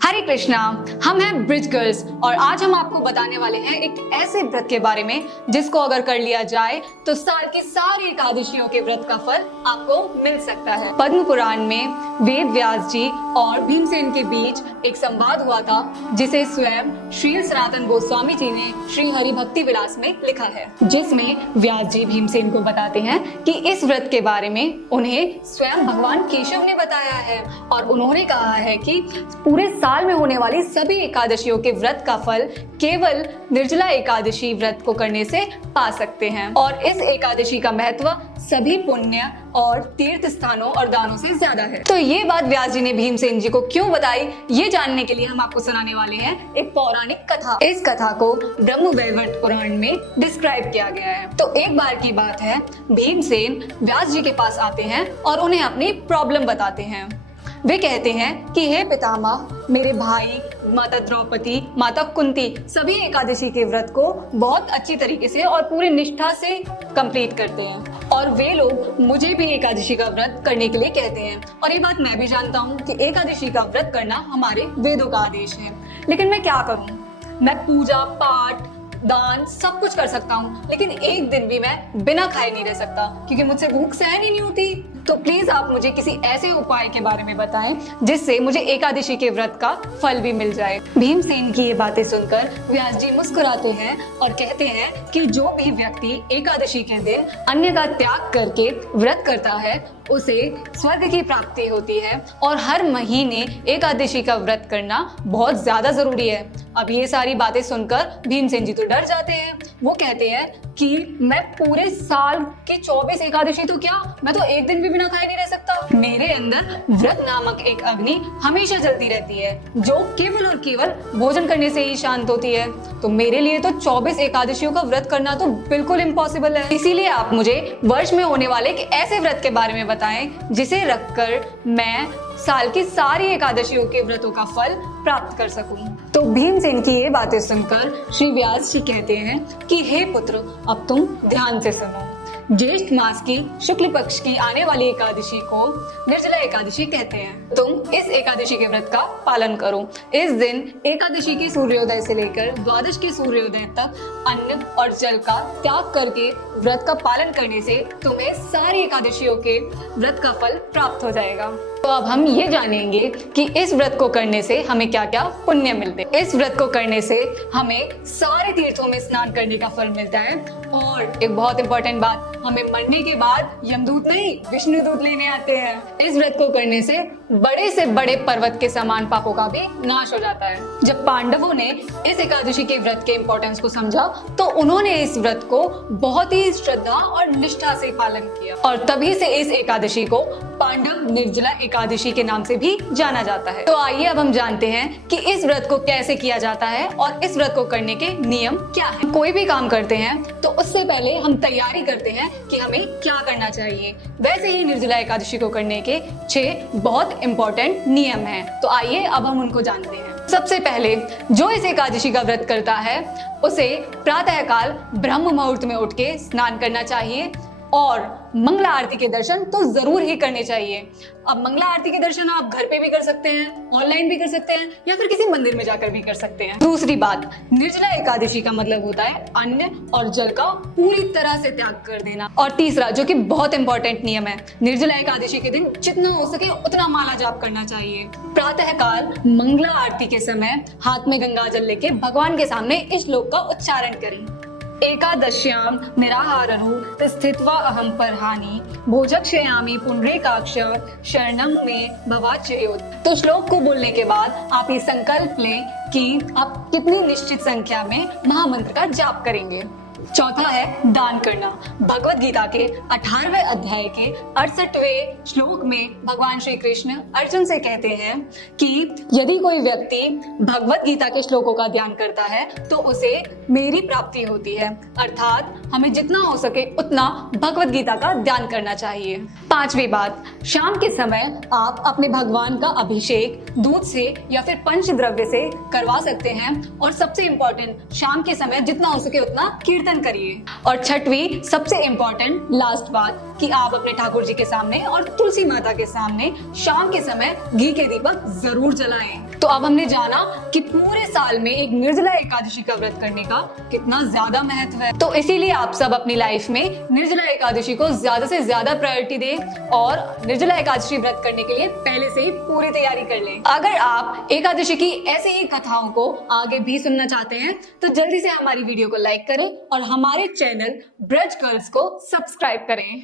हरे कृष्णा। हम हैं bridge girls और आज हम आपको बताने वाले हैं एक ऐसे व्रत के बारे में जिसको अगर कर लिया जाए तो साल की सारी एकादशियों के व्रत का फल आपको मिल सकता है। पद्म पुराण में वेद व्यास जी और भीमसेन के बीच एक संवाद हुआ था जिसे स्वयं श्री सनातन गोस्वामी जी ने श्री हरि भक्ति विलास में लिखा है, जिसमें व्यास जी भीमसेन को बताते हैं कि इस व्रत के बारे में उन्हें स्वयं भगवान केशव ने बताया है और उन्होंने कहा है कि पूरे साल में होने वाली सभी एकादशियों के व्रत का फल केवल निर्जला एकादशी व्रत को करने से पा सकते हैं और इस एकादशी का महत्व सभी पुण्य और तीर्थ स्थानों और दानों से ज्यादा है। तो ये बात व्यास जी ने भीमसेन जी को क्यों बताई, ये जानने के लिए हम आपको सुनाने वाले हैं एक पौराणिक कथा। इस कथा को ब्रह्मवैवर्त पुराण में डिस्क्राइब किया गया है। तो एक बार की बात है, भीमसेन व्यास जी के पास आते हैं और उन्हें अपनी प्रॉब्लम बताते हैं। वे कहते हैं कि हे पितामह, मेरे भाई, माता द्रौपदी, माता कुंती सभी एकादशी के व्रत को बहुत अच्छी तरीके से और पूरी निष्ठा से कंप्लीट करते हैं और वे लोग मुझे भी एकादशी का व्रत करने के लिए कहते हैं। और ये बात मैं भी जानता हूँ कि एकादशी का व्रत करना हमारे वेदों का आदेश है, लेकिन मैं क्या करूँ? मैं पूजा पाठ दान सब कुछ कर सकता हूँ, लेकिन एक दिन भी मैं बिना खाए नहीं रह सकता क्योंकि मुझसे भूख सहन ही नहीं होती। तो प्लीज आप मुझे किसी ऐसे उपाय के बारे में बताएं जिससे मुझे एकादशी के व्रत का फल भी मिल जाए। भीमसेन की ये बातें सुनकर व्यास जी मुस्कुराते हैं और कहते हैं कि जो भी व्यक्ति एकादशी के दिन अन्य का त्याग करके व्रत करता है उसे स्वर्ग की प्राप्ति होती है और हर महीने एकादशी का व्रत करना बहुत ज्यादा जरूरी है। अब ये सारी बातें सुनकर भीमसेन जी तो डर जाते हैं। वो कहते हैं कि मैं पूरे साल की 24 एकादशी तो क्या, मैं तो एक दिन भी बिना खाए नहीं रह सकता। मेरे अंदर व्रत नामक एक अग्नि हमेशा जलती रहती है जो केवल और केवल भोजन करने से ही शांत होती है। तो मेरे लिए तो 24 एकादशियों का व्रत करना तो बिल्कुल इम्पॉसिबल है। इसीलिए आप मुझे वर्ष में होने वाले एक ऐसे व्रत के बारे में बताएं जिसे रखकर मैं साल की सारी एकादशियों के व्रतों का फल प्राप्त कर सकूं। तो भीमसेन की ये बातें सुनकर श्री व्यास जी कहते हैं कि हे पुत्र, अब तुम ध्यान से सुनो। ज्येष्ठ मास की शुक्ल पक्ष की आने वाली एकादशी को निर्जला एकादशी कहते हैं। तुम इस एकादशी के व्रत का पालन करो। इस दिन एकादशी के सूर्योदय से लेकर द्वादश के सूर्योदय तक अन्न और जल का त्याग करके व्रत का पालन करने से तुम्हें सारी एकादशियों के व्रत का फल प्राप्त हो जाएगा। तो अब हम ये जानेंगे कि इस व्रत को करने से हमें क्या क्या पुण्य मिलते हैं। इस व्रत को करने से हमें सारे तीर्थों में स्नान करने का फल मिलता है और एक बहुत इंपॉर्टेंट बात, हमें मरने के बाद यमदूत नहीं विष्णुदूत लेने आते हैं। इस व्रत को करने से बड़े से बड़े पर्वत के समान पापों का भी नाश हो जाता है। जब पांडवों ने इस एकादशी के व्रत के इम्पोर्टेंस को समझा तो उन्होंने इस व्रत को बहुत ही श्रद्धा और निष्ठा से पालन किया और तभी से इस एकादशी को पांडव निर्जला एकादशी के नाम से भी जाना जाता है। तो आइए अब हम जानते हैं कि इस व्रत को कैसे किया जाता है और इस व्रत को करने के नियम क्या है। कोई भी काम करते हैं तो उससे पहले हम तैयारी करते हैं कि हमें क्या करना चाहिए। वैसे ही निर्जला एकादशी को करने के 6 बहुत इंपॉर्टेंट नियम हैं। तो आइए अब हम उनको जानते हैं। सबसे पहले जो इस एकादशी का व्रत करता है उसे प्रातःकाल ब्रह्म मुहूर्त में उठ के स्नान करना चाहिए और मंगला आरती के दर्शन तो जरूर ही करने चाहिए। अब मंगला आरती के दर्शन आप घर पे भी कर सकते हैं, ऑनलाइन भी कर सकते हैं या फिर किसी मंदिर में जाकर भी कर सकते हैं। दूसरी बात, निर्जला एकादशी का मतलब होता है अन्न और जल का पूरी तरह से त्याग कर देना। और तीसरा जो कि बहुत इंपॉर्टेंट नियम है, निर्जला एकादशी के दिन जितना हो सके उतना माला जाप करना चाहिए। प्रातःकाल मंगला आरती के समय हाथ में गंगा जल लेके भगवान के सामने इस श्लोक का उच्चारण करें। एकादश्याम निराहारनु स्थित्वा अहम परहानि भोजक्षयामि पुंडरीकाक्ष शरणं मे भवाच्युत। तो श्लोक को बोलने के बाद आप ये संकल्प लें कि आप कितनी निश्चित संख्या में महामंत्र का जाप करेंगे। चौथा है दान करना। भगवत गीता के 18वें अध्याय के 68वें श्लोक में भगवान श्री कृष्ण अर्जुन से कहते हैं कि यदि कोई व्यक्ति भगवत गीता के श्लोकों का ध्यान करता है तो उसे मेरी प्राप्ति होती है। अर्थात हमें जितना हो सके उतना भगवत गीता का ध्यान करना चाहिए। पांचवी बात, शाम के समय आप अपने भगवान का अभिषेक दूध से या फिर पंच द्रव्य से करवा सकते हैं और सबसे इम्पोर्टेंट, शाम के समय जितना हो सके उतना कीर्तन चिंतन करिए। और छठवीं सबसे इम्पोर्टेंट लास्ट बात कि आप अपने ठाकुर जी के सामने और तुलसी माता के सामने शाम के समय घी के दीपक जरूर जलाएं। तो अब हमने जाना कि पूरे साल में एक निर्जला एकादशी का व्रत करने का कितना ज्यादा महत्व है। तो इसीलिए आप सब अपनी लाइफ में निर्जला एकादशी को ज्यादा से ज्यादा प्रायोरिटी दें और निर्जला एकादशी व्रत करने के लिए पहले से ही पूरी तैयारी कर लें। अगर आप एकादशी की ऐसे ही कथाओं को आगे भी सुनना चाहते हैं तो जल्दी से हमारी वीडियो को लाइक करें और हमारे चैनल ब्रज गर्ल्स को सब्सक्राइब करें।